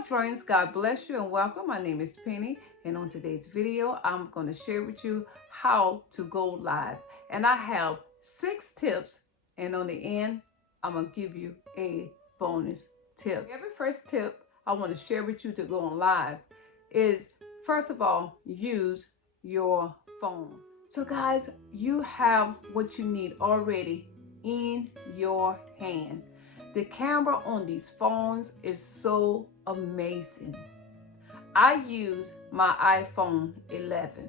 Hello friends, God bless you and welcome. My name is Penny, and on today's video I'm going to share with you how to go live. And I have 6 tips, and on the end I'm going to give you a bonus tip. Every first tip I want to share with you to go on live is, first of all, use your phone. So guys, you have what you need already in your hand. The camera on these phones is so amazing. I use my iPhone 11,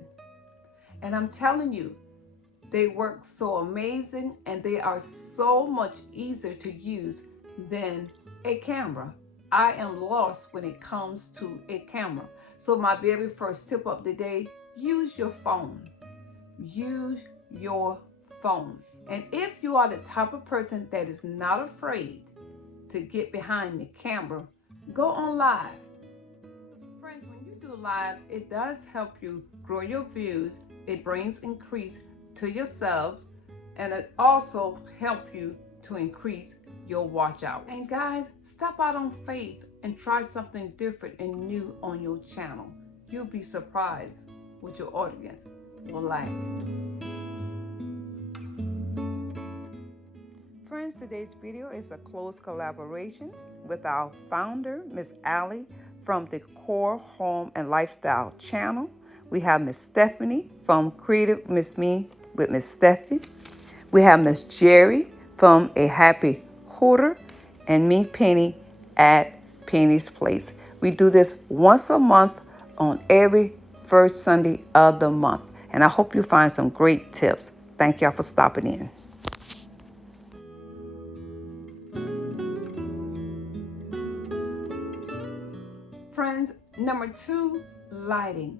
and I'm telling you, they work so amazing and they are so much easier to use than a camera. I am lost when it comes to a camera. So my very first tip of the day, use your phone. Use your phone. And if you are the type of person that is not afraid to get behind the camera, go on live. Friends, when you do live, it does help you grow your views. It brings increase to yourselves, and it also help you to increase your watch hours. And guys, step out on faith and try something different and new on your channel. You'll be surprised what your audience will like. Friends, today's video is a close collaboration with our founder, Miss Allie from Decor Home and Lifestyle Channel. We have Miss Stephanie from Creative Miss Me with Miss Stephanie. We have Miss Jerry from A Happy Hoarder, and me, Penny, at Penny's Place. We do this once a month on every first Sunday of the month, and I hope you find some great tips. Thank y'all for stopping in. Friends, number 2, lighting.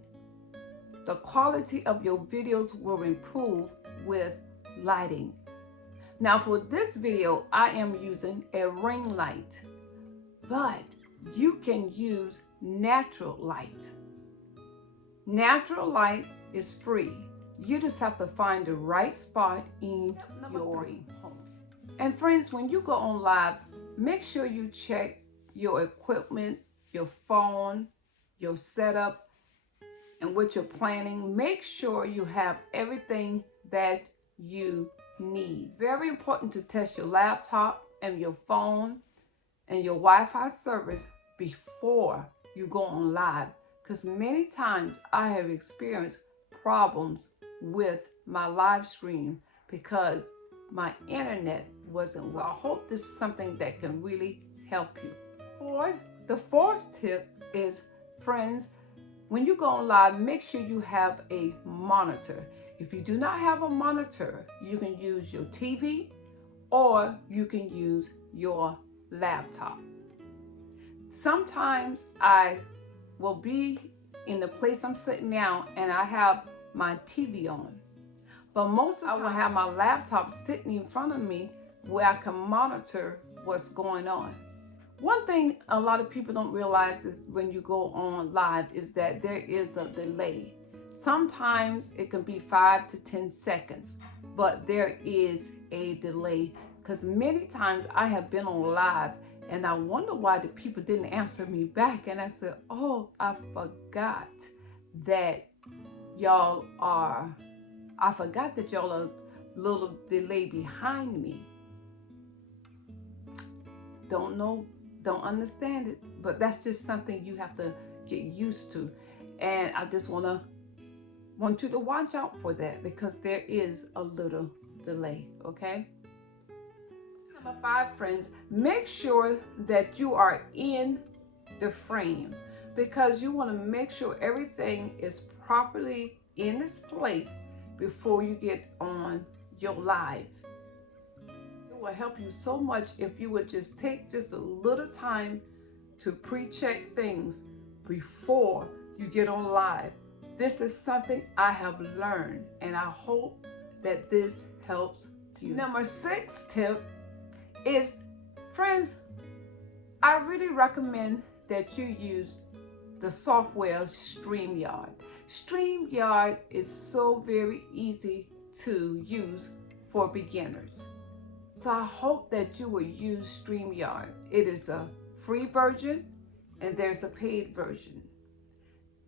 The quality of your videos will improve with lighting. Now for this video, I am using a ring light, but you can use natural light. Natural light is free. You just have to find the right spot in your home. And friends, when you go on live, make sure you check your equipment, your phone, your setup, and what you're planning. Make sure you have everything that you need. It's very important to test your laptop and your phone and your Wi-Fi service before you go on live, because many times I have experienced problems with my live stream because my internet wasn't well. I hope this is something that can really help you. The fourth tip is, friends, when you go on live, make sure you have a monitor. If you do not have a monitor, you can use your TV or you can use your laptop. Sometimes I will be in the place I'm sitting now and I have my TV on, but most of the time I will have my laptop sitting in front of me where I can monitor what's going on. One thing a lot of people don't realize is when you go on live is that there is a delay. Sometimes it can be 5 to 10 seconds, but there is a delay, because many times I have been on live and I wonder why the people didn't answer me back, and I said, oh, I forgot that y'all are a little delay behind me. Don't know, don't understand it, but that's just something you have to get used to. And I just want you to watch out for that, because there is a little delay, okay? Number 5, friends, make sure that you are in the frame, because you want to make sure everything is properly in its place before you get on your live. It will help you so much if you would just take just a little time to pre-check things before you get on live. This is something I have learned, and I hope that this helps you. Number 6 tip is, friends, I really recommend that you use the software STREAMYARD. STREAMYARD is so very easy to use for beginners. So I hope that you will use STREAMYARD. It is a free version and there's a paid version.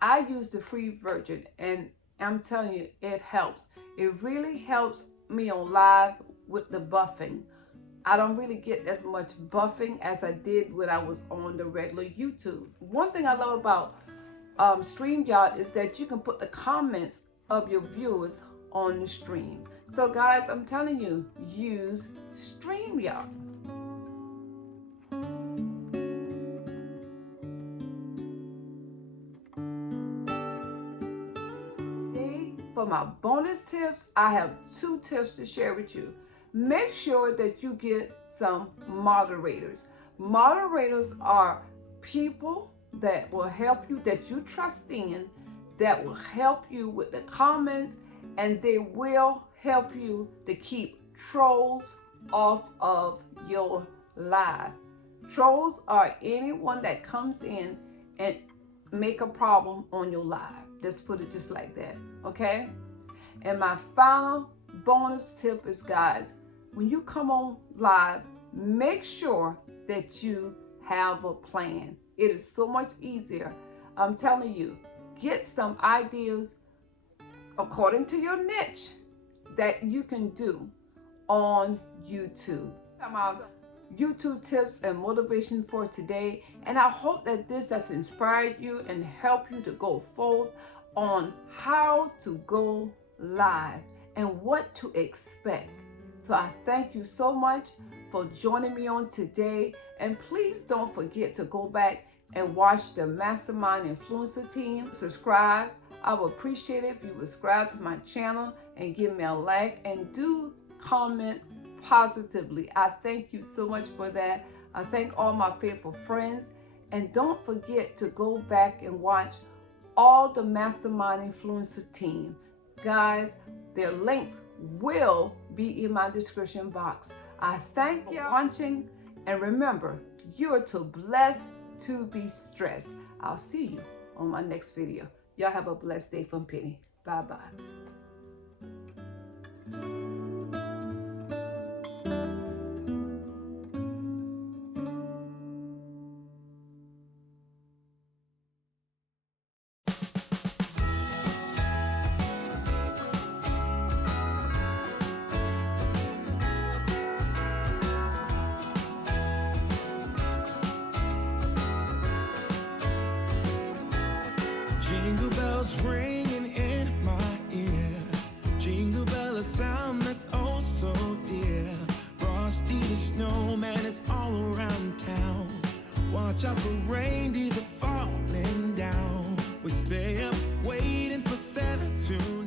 I use the free version, and I'm telling you, it helps. It really helps me on live with the buffing. I don't really get as much buffing as I did when I was on the regular YouTube. One thing I love about StreamYard is that you can put the comments of your viewers on the stream. So guys, I'm telling you, use StreamYard. Today, for my bonus tips, I have 2 tips to share with you. Make sure that you get some moderators. Moderators are people that will help you, that you trust in, that will help you with the comments, and they will help you to keep trolls off of your live. Trolls are anyone that comes in and make a problem on your live. Let's put it just like that, okay? And my final bonus tip is, guys, when you come on live, make sure that you have a plan. It is so much easier. I'm telling you, get some ideas according to your niche that you can do on YouTube. YouTube tips and motivation for today, and I hope that this has inspired you and helped you to go forward on how to go live and what to expect. So I thank you so much for joining me on today, and please don't forget to go back and watch the Mastermind Influencer Team. Subscribe. I would appreciate it if you would subscribe to my channel and give me a like and do comment positively. I thank you so much for that. I thank all my faithful friends, and don't forget to go back and watch all the Mastermind Influencer Team. Guys, their links will be in my description box. I thank you for watching, and remember, you are too blessed to be stressed. I'll see you on my next video. Y'all have a blessed day from Penny. Bye-bye. Jingle bells ringing in my ear. Jingle bell, a sound that's oh so dear. Frosty the snowman is all around town. Watch out for reindeers are falling down. We stay up waiting for Santa to